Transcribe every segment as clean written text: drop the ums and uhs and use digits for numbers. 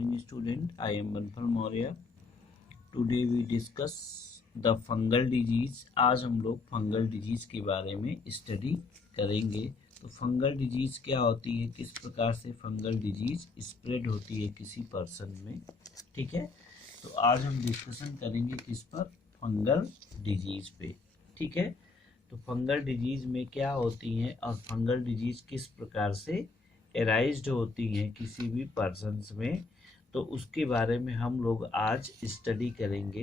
morning student. I am Banfal Maurya. Today we discuss the fungal disease. आज हम लोग fungal disease के बारे में स्टडी करेंगे। तो फंगल डिजीज क्या होती है, किस प्रकार से फंगल डिजीज स्प्रेड होती है किसी पर्सन में, ठीक है। तो आज हम डिस्कशन करेंगे किस पर, फंगल डिजीज पे, ठीक है। तो फंगल डिजीज में क्या होती हैं और फंगल डिजीज किस प्रकार से एराइज्ड होती हैं किसी भी पर्सन्स में, तो उसके बारे में हम लोग आज स्टडी करेंगे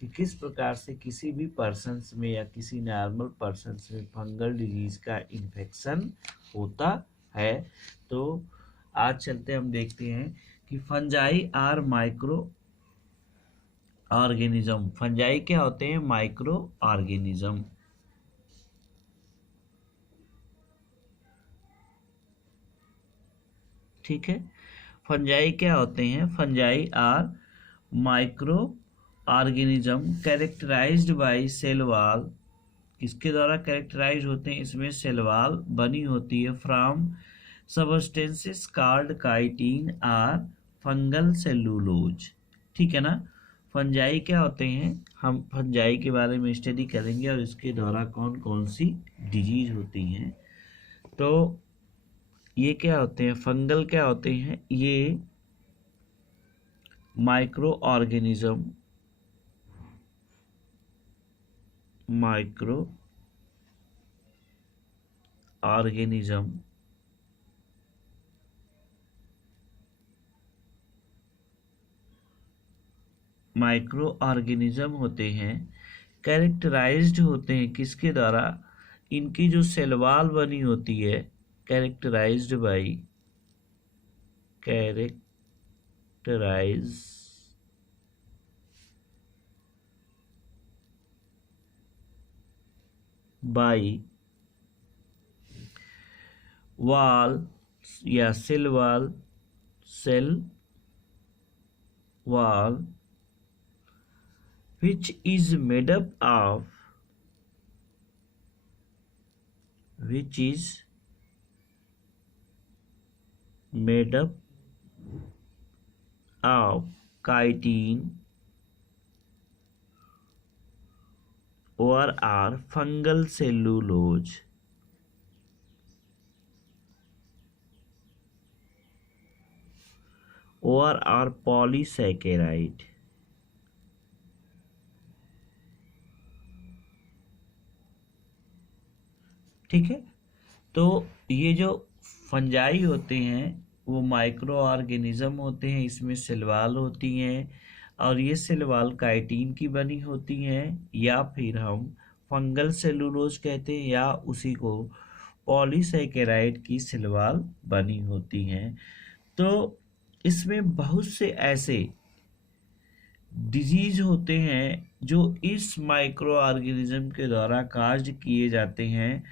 कि किस प्रकार से किसी भी पर्सन्स में या किसी नॉर्मल पर्सन्स में फंगल डिजीज का इन्फेक्शन होता है। तो आज चलते हम देखते हैं कि fungi are micro organism. Fungi क्या होते हैं? माइक्रो ऑर्गेनिज्म, ठीक है। फंजाई क्या होते हैं? Fungi are micro organism characterized by cell wall. किसके द्वारा कैरेक्टराइज होते हैं? इसमें सेल वॉल बनी होती है from substances called chitin or fungal cellulose, ठीक है ना। फंजाई क्या होते हैं, हम फंजाई के बारे में स्टडी करेंगे और इसके द्वारा कौन कौन सी डिजीज होती हैं। तो ये क्या होते हैं? फंगल क्या होते हैं? ये micro organism, micro organism micro organism होते हैं, कैरेक्टराइज्ड होते हैं किसके द्वारा? इनकी जो सेल वॉल बनी होती है, characterised by, characterise by wall या cell wall, cell wall which is made up of chitin or are fungal cellulose, or are polysaccharide, ठीक है। तो ये जो फंजाई होते हैं वो माइक्रो ऑर्गेनिज्म होते हैं, इसमें सेल वॉल होती हैं और ये सेल वॉल काइटिन की बनी होती हैं, या फिर हम फंगल सेलुलोज कहते हैं, या उसी को पॉलीसैकेराइड की सेल वॉल बनी होती हैं। तो इसमें बहुत से ऐसे डिजीज होते हैं जो इस माइक्रो ऑर्गेनिज्म के द्वारा काज किए जाते हैं।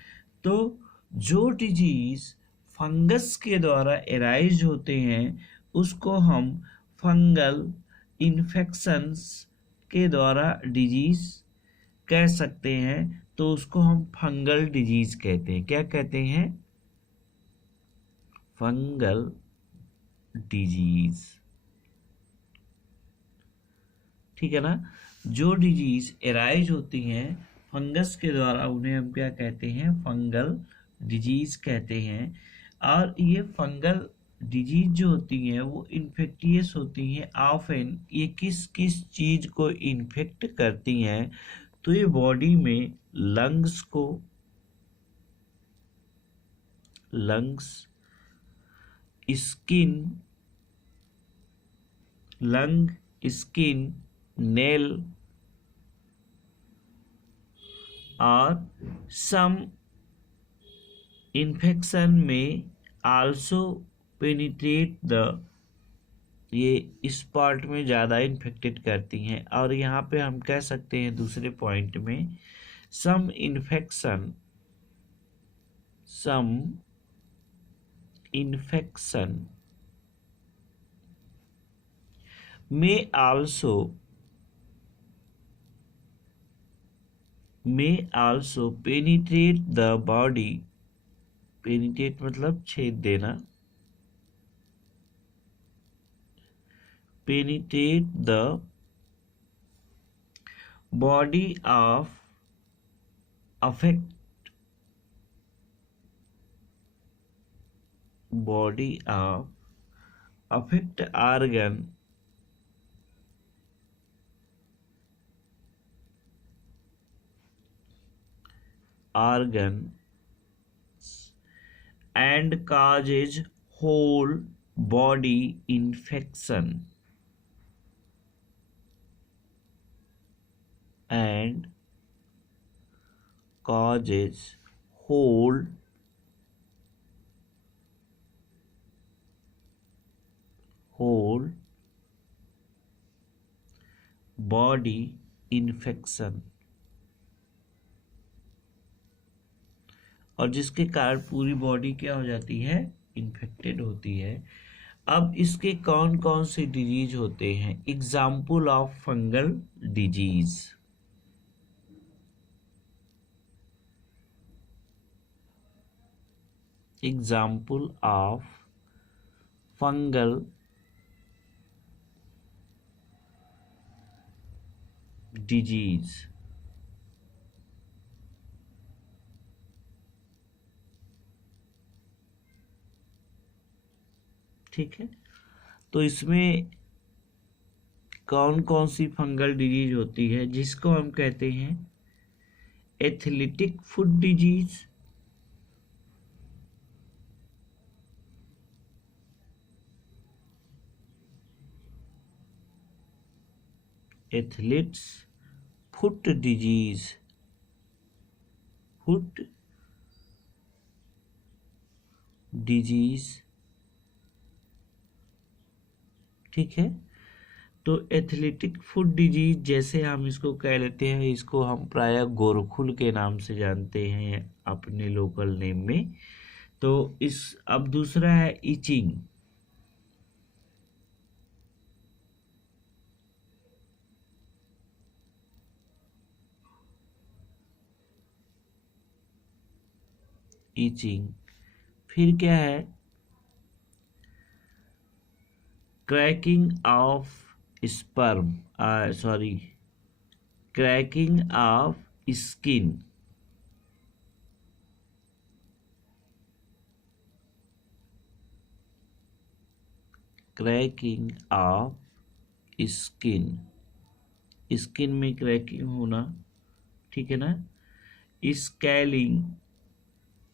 तो जो डिजीज फंगस के द्वारा एराइज होते हैं उसको हम फंगल इन्फेक्शंस के द्वारा डिजीज कह सकते हैं, तो उसको हम फंगल डिजीज कहते हैं। क्या कहते हैं? फंगल डिजीज, ठीक है ना। जो डिजीज एराइज होती हैं फंगस के द्वारा उन्हें हम क्या कहते हैं? फंगल डिजीज कहते हैं। और ये फंगल डिजीज जो होती हैं वो इन्फेक्टियस होती हैं। ऑफन ये किस किस चीज को इन्फेक्ट करती हैं? तो ये बॉडी में लंग्स को, lungs, skin, lung, skin, nail और some infection में also penetrate the, ये इस पार्ट में ज़्यादा इन्फेक्टेड करती हैं। और यहाँ पे हम कह सकते हैं दूसरे पॉइंट में some infection may also penetrate the body, penetrate मतलब छेद देना, penetrate the body of affect organ and causes whole body infection and causes whole body infection, और जिसके कारण पूरी बॉडी क्या हो जाती है, इन्फेक्टेड होती है। अब इसके कौन कौन से डिजीज होते हैं? Example of fungal disease, example of fungal disease. ठीक है, तो इसमें कौन कौन सी फंगल डिजीज होती है, जिसको हम कहते हैं athletic foot disease, athletes foot disease, ठीक है। तो एथलेटिक फुट डिजीज जैसे हम इसको कह लेते हैं, इसको हम प्रायः गोरखुल के नाम से जानते हैं अपने लोकल नेम में। तो अब दूसरा है इचिंग, फिर क्या है, cracking of sperm, cracking of skin, cracking of skin, skin में क्रैकिंग होना, ठीक है ना। स्कैलिंग,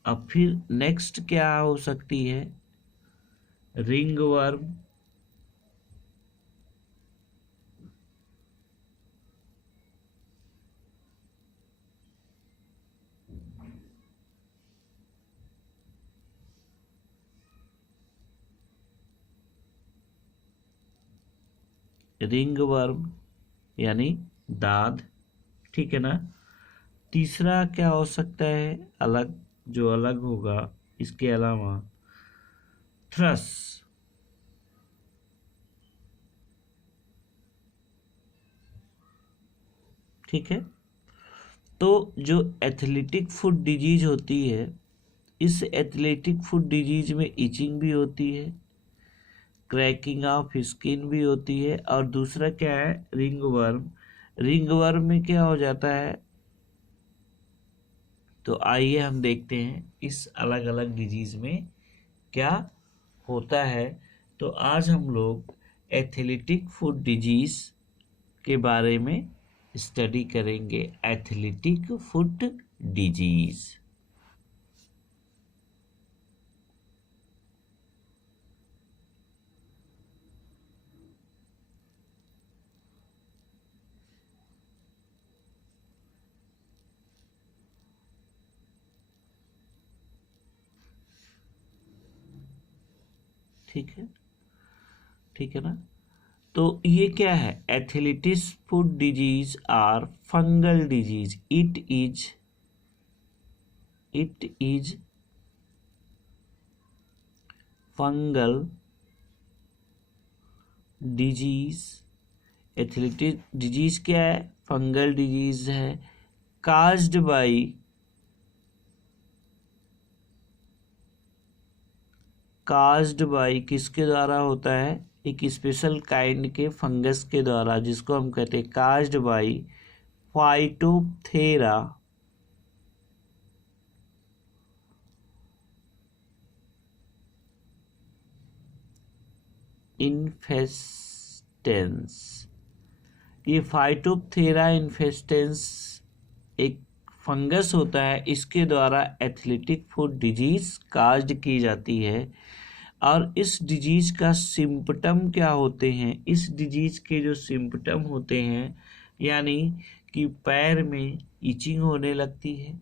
अब फिर नेक्स्ट क्या हो सकती है, रिंग वर्म, यानी दाद, ठीक है ना। तीसरा क्या हो सकता है, जो अलग होगा इसके अलावा, थ्रस, ठीक है। तो जो एथलेटिक फुट डिजीज होती है, इस एथलेटिक फुट डिजीज में इचिंग भी होती है, क्रैकिंग ऑफ स्किन भी होती है, और दूसरा क्या है, रिंग वर्म में क्या हो जाता है। तो आइए हम देखते हैं इस अलग अलग डिजीज में क्या होता है। तो आज हम लोग एथलेटिक फुट डिजीज के बारे में स्टडी करेंगे, एथलेटिक फुट डिजीज। ठीक है ना। तो ये क्या है, athletic foot disease or fungal disease, it is fungal disease. Athletic disease क्या है, फंगल डिजीज है, काज्ड बाई किसके द्वारा होता है, एक स्पेशल काइंड के फंगस के द्वारा, जिसको हम कहते हैं काज्ड बाई फाइटोप्थेरा इन्फेस्टेंस। ये फाइटोप्थेरा इन्फेस्टेंस एक फंगस होता है, इसके द्वारा एथलेटिक फुट डिजीज काज्ड की जाती है। और इस डिजीज का सिम्पटम क्या होते हैं? इस डिजीज के जो सिम्पटम होते हैं, यानी कि पैर में इचिंग होने लगती है,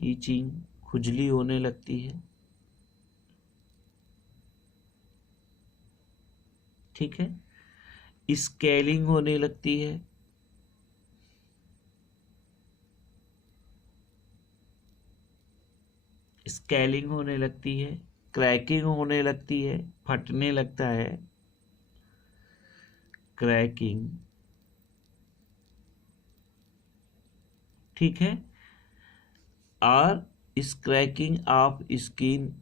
इचिंग खुजली होने लगती है, ठीक है, स्केलिंग होने लगती है, स्केलिंग होने लगती है, क्रैकिंग होने लगती है, फटने लगता है, क्रैकिंग, ठीक है। और इस क्रैकिंग ऑफ स्किन,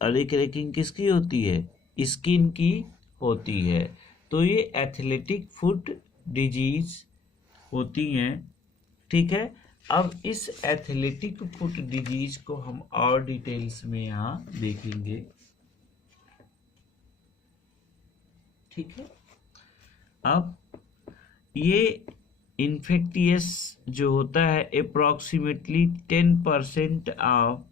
और ये क्रैकिंग किसकी होती है? स्किन की होती है। तो ये एथलेटिक फुट डिजीज होती हैं, ठीक है। अब इस एथलेटिक फुट डिजीज को हम और डिटेल्स में यहाँ देखेंगे, ठीक है। अब ये इन्फेक्टियस जो होता है, approximately 10% of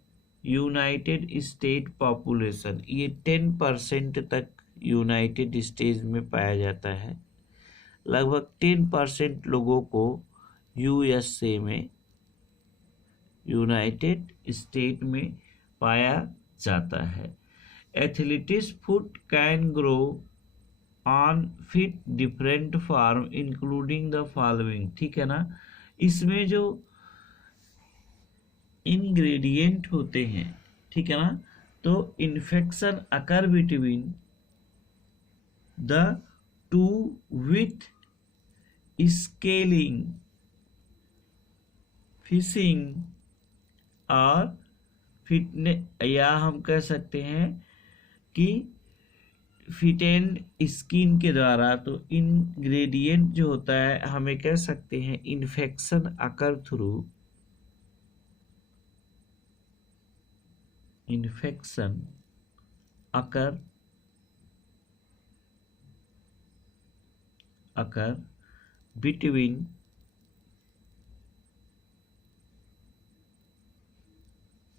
United state population, ये 10% तक यूनाइटेड स्टेट्स में पाया जाता है। लगभग 10% लोगों को यूएसए में, यूनाइटेड स्टेट में पाया जाता है। Athletic foot can grow on fit different form including the following, ठीक है ना। इसमें जो इंग्रेडिएंट होते हैं, ठीक है ना, तो infection occur between the two with scaling, fishing और फिटने, या हम कह सकते हैं कि फिट एंड स्किन के द्वारा। तो इंग्रेडिएंट जो होता है, हमें कह सकते हैं infection occur through, infection occur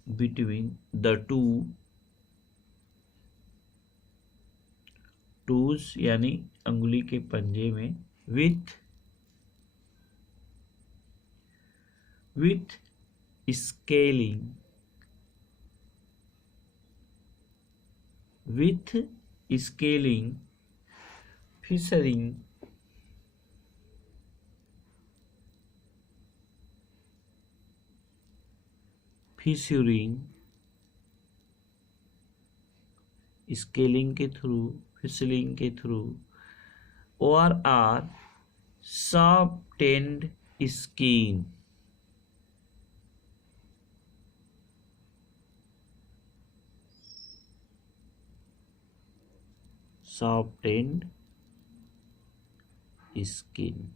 between the toes, यानी अंगुली के पंजे में, विथ स्केलिंग, फिशरिंग, स्केलिंग के थ्रू, फिशलिंग के थ्रू, और or softened skin, softened skin,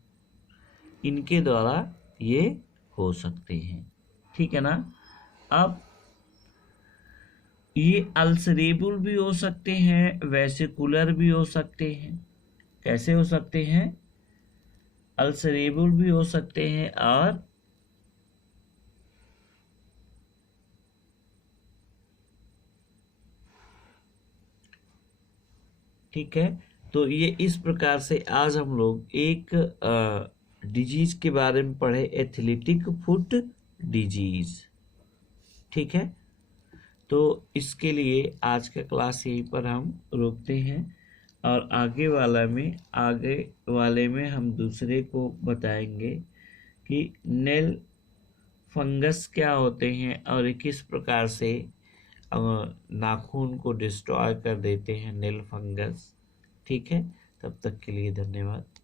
इनके द्वारा ये हो सकते हैं, ठीक है ना। अब ये अल्सरेबल भी हो सकते हैं, वेसिकुलर भी हो सकते हैं। कैसे हो सकते हैं? अल्सरेबल भी हो सकते हैं, और ठीक है। तो ये इस प्रकार से आज हम लोग एक डिजीज के बारे में पढ़े, एथलेटिक फुट डिजीज, ठीक है। तो इसके लिए आज का क्लास यहीं पर हम रोकते हैं, और आगे वाले में हम दूसरे को बताएंगे कि नेल फंगस क्या होते हैं और ये किस प्रकार से नाखून को डिस्ट्रॉय कर देते हैं, नेल फंगस, ठीक है। तब तक के लिए धन्यवाद।